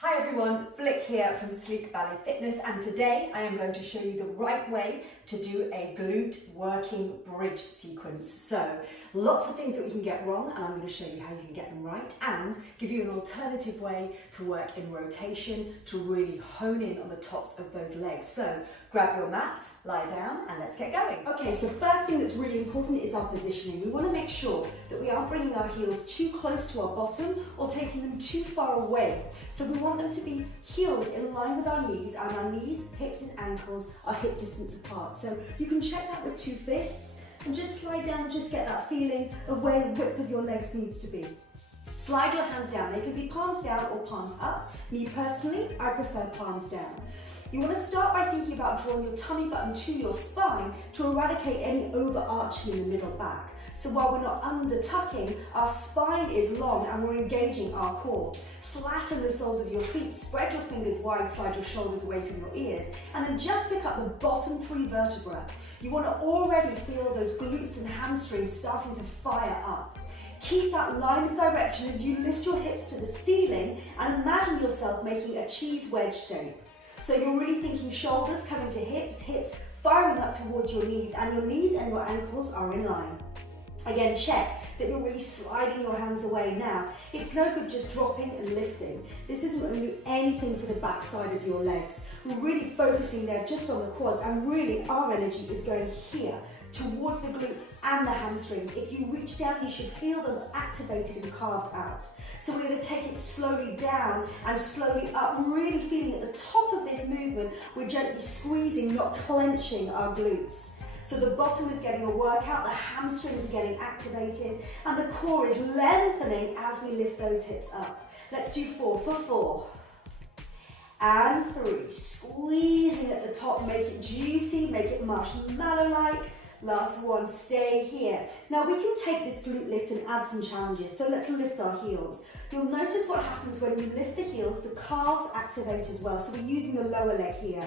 Hi everyone, Flick here from Sleek Valley Fitness, and today I am going to show you the right way to do a glute working bridge sequence. So lots of things that we can get wrong, and I'm going to show you how you can get them right and give you an alternative way to work in rotation to really hone in on the tops of those legs. So grab your mat, lie down, and let's get going. Okay, so first thing that's really important is our positioning. We want to make sure that we aren't bringing our heels too close to our bottom or taking them too far away. So we want them to be heels in line with our knees, and our knees, hips and ankles are hip distance apart. So you can check that with two fists and just slide down, just get that feeling of where the width of your legs needs to be. Slide your hands down. They can be palms down or palms up. Me personally, I prefer palms down. You want to start by thinking about drawing your tummy button to your spine to eradicate any overarching in the middle back. So while we're not under tucking, our spine is long and we're engaging our core. Flatten the soles of your feet, spread your fingers wide, slide your shoulders away from your ears, and then just pick up the bottom three vertebrae. You want to already feel those glutes and hamstrings starting to fire up. Keep that line of direction as you lift your hips to the ceiling and imagine yourself making a cheese wedge shape. So you're really thinking shoulders coming to hips, hips firing up towards your knees, and your ankles are in line. Again, check that you're really sliding your hands away now. It's no good just dropping and lifting. This isn't going to do anything for the back side of your legs. We're really focusing there just on the quads, and really our energy is going here towards the glutes and the hamstrings. If you reach down, you should feel them activated and carved out. So we're going to take it slowly down and slowly up, really feeling at the top of this movement, we're gently squeezing, not clenching our glutes. So the bottom is getting a workout, the hamstrings are getting activated, and the core is lengthening as we lift those hips up. Let's do 4 for 4. And 3. Squeezing at the top, make it juicy, make it marshmallow-like. Last one, stay here. Now we can take this glute lift and add some challenges. So let's lift our heels. You'll notice what happens when you lift the heels, the calves activate as well. So we're using the lower leg here.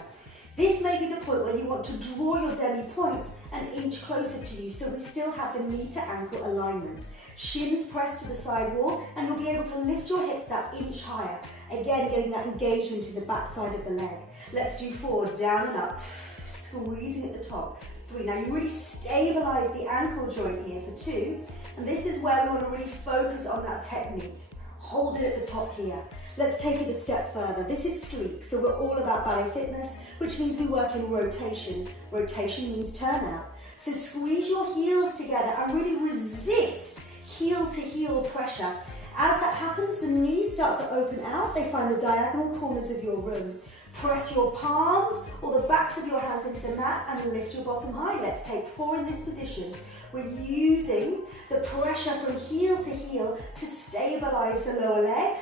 This may be the point where you want to draw your demi points an inch closer to you, so we still have the knee to ankle alignment. Shins pressed to the side wall, and you'll be able to lift your hips that inch higher. Again, getting that engagement in the back side of the leg. Let's do 4, down and up, squeezing at the top. 3, now you really stabilize the ankle joint here for 2, and this is where we want to really focus on that technique. Hold it at the top here. Let's take it a step further. This is sleek, so we're all about ballet fitness, which means we work in rotation. Rotation means turn out. So squeeze your heels together and really resist heel to heel pressure. As that happens, the knees start to open out. They find the diagonal corners of your room. Press your palms or the backs of your hands into the mat and lift your bottom high. Let's take 4 in this position. We're using the pressure from heel to heel to stabilize the lower leg.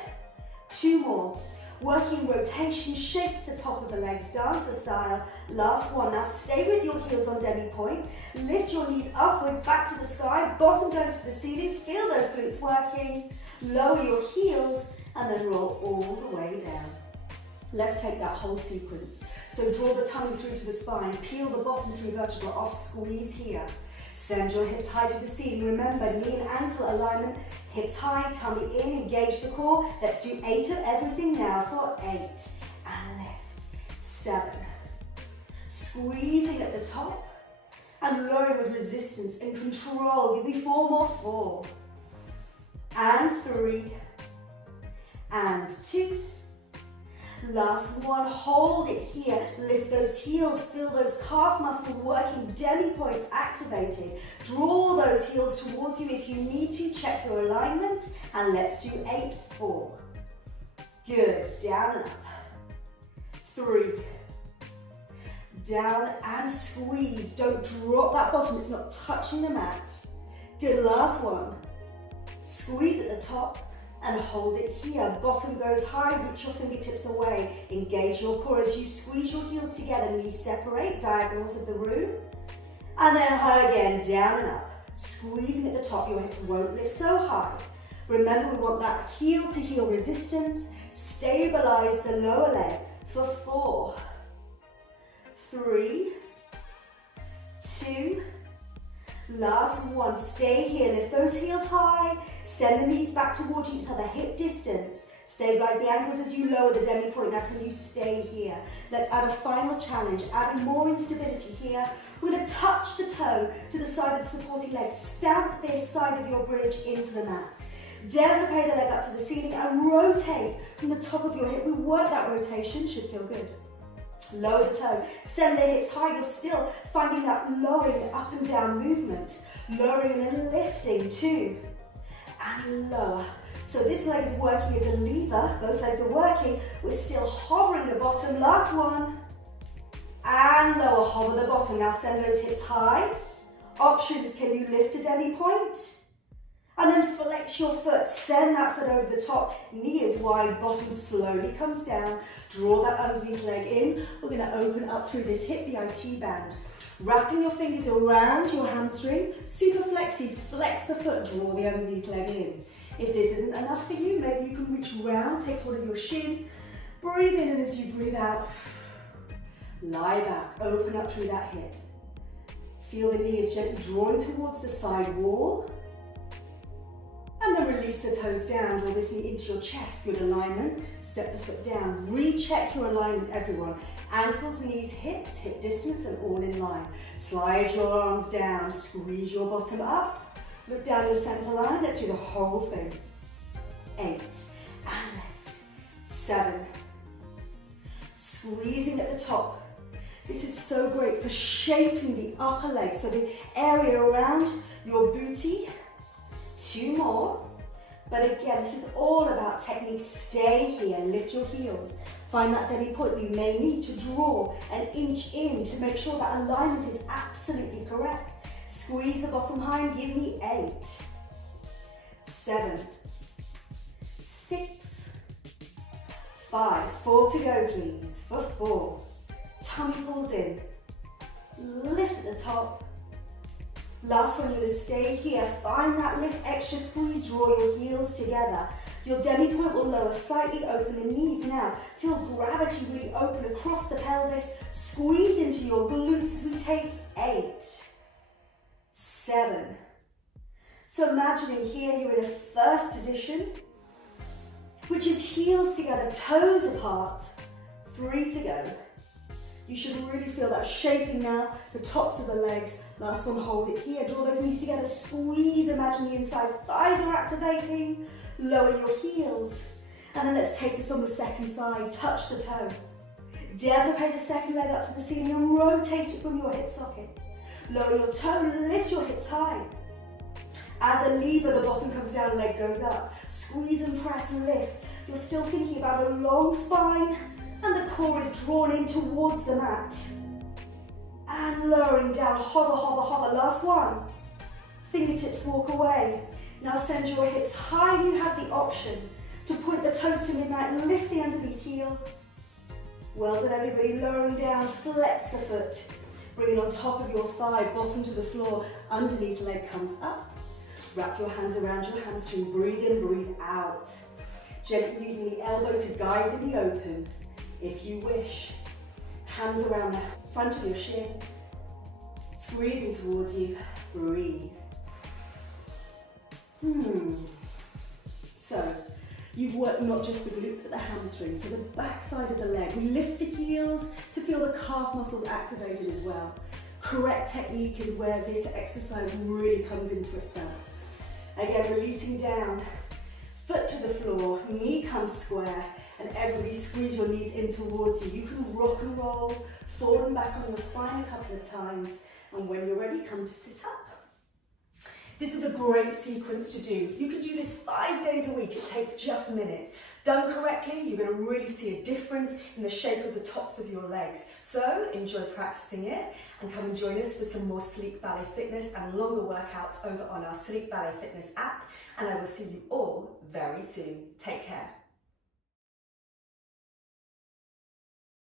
2 more. Working rotation shapes the top of the legs, dancer style. Last one. Now stay with your heels on demi point. Lift your knees upwards, back to the sky. Bottom goes to the ceiling. Feel those glutes working. Lower your heels and then roll all the way down. Let's take that whole sequence. So draw the tummy through to the spine. Peel the bottom 3 vertebrae off. Squeeze here. Send your hips high to the ceiling. Remember, knee and ankle alignment. Hips high, tummy in, engage the core. Let's do 8 of everything now for 8. And lift. 7. Squeezing at the top. And lower with resistance and control. Give me 4 more. 4. And 3. And 2. Last one, hold it here. Lift those heels, feel those calf muscles working, demi points activated. Draw those heels towards you if you need to. Check your alignment, and let's do 8, 4. Good, down and up. 3. Down and squeeze. Don't drop that bottom, it's not touching the mat. Good, last one. Squeeze at the top. And hold it here. Bottom goes high, reach your fingertips away. Engage your core as you squeeze your heels together. Knees separate, diagonals of the room. And then high again, down and up. Squeezing at the top, your hips won't lift so high. Remember, we want that heel to heel resistance. Stabilize the lower leg for 4, 3, 2, last one. Stay here, lift those heels high, send the knees back towards each other, hip distance. Stabilize the ankles as you lower the demi point. Now can you stay here? Let's add a final challenge, adding more instability here. We're going to touch the toe to the side of the supporting leg. Stamp this side of your bridge into the mat. Developate the leg up to the ceiling and rotate from the top of your hip. We work that rotation, should feel good. Lower the toe, send the hips high. You're still finding that lowering up and down movement. Lowering and then lifting, 2, and lower. So this leg is working as a lever, both legs are working. We're still hovering the bottom, last one. And lower, hover the bottom. Now send those hips high. Options, can you lift a demi point? And then flex your foot, send that foot over the top, knee is wide, bottom slowly comes down, draw that underneath leg in. We're gonna open up through this hip, the IT band. Wrapping your fingers around your hamstring, super flexy, flex the foot, draw the underneath leg in. If this isn't enough for you, maybe you can reach around, take hold of your shin, breathe in, and as you breathe out, lie back, open up through that hip. Feel the knee is gently drawing towards the side wall. And then release the toes down, draw this knee into your chest, good alignment. Step the foot down, recheck your alignment everyone. Ankles, knees, hips, hip distance and all in line. Slide your arms down, squeeze your bottom up. Look down your center line, let's do the whole thing. 8, and left, 7. Squeezing at the top. This is so great for shaping the upper leg, so the area around your booty. 2 more, but again, this is all about technique. Stay here, lift your heels. Find that demi point. You may need to draw an inch in to make sure that alignment is absolutely correct. Squeeze the bottom high and give me 8, 7, 6, 5, 4 to go please, for 4. Tummy pulls in, lift at the top. Last one, you're going to stay here. Find that lift, extra squeeze, draw your heels together. Your demi point will lower slightly, open the knees now. Feel gravity really open across the pelvis. Squeeze into your glutes as we take 8, 7. So imagining here you're in a first position, which is heels together, toes apart. 3 to go. You should really feel that shaping now, the tops of the legs. Last one, hold it here. Draw those knees together, squeeze, imagine the inside thighs are activating. Lower your heels. And then let's take this on the second side, touch the toe. Developate the second leg up to the ceiling and rotate it from your hip socket. Lower your toe, lift your hips high. As a lever, the bottom comes down, leg goes up. Squeeze and press, lift. You're still thinking about a long spine, and the core is drawn in towards the mat. And lowering down, hover, hover, hover. Last one. Fingertips walk away. Now send your hips high. You have the option to point the toes to midnight, lift the underneath heel. Well done everybody, lowering down, flex the foot. Bring it on top of your thigh, bottom to the floor, underneath leg comes up. Wrap your hands around your hamstring, breathe in, breathe out. Gently using the elbow to guide the knee open. If you wish, hands around the front of your shin, squeezing towards you, breathe. So, you've worked not just the glutes but the hamstrings, so the back side of the leg. We lift the heels to feel the calf muscles activated as well. Correct technique is where this exercise really comes into itself. Again, releasing down, foot to the floor, knee comes square, and everybody squeeze your knees in towards you. You can rock and roll, forward and back on your spine a couple of times, and when you're ready, come to sit up. This is a great sequence to do. You can do this 5 days a week. It takes just minutes. Done correctly, you're going to really see a difference in the shape of the tops of your legs. So enjoy practicing it and come and join us for some more Sleek Ballet Fitness and longer workouts over on our Sleek Ballet Fitness app. And I will see you all very soon. Take care.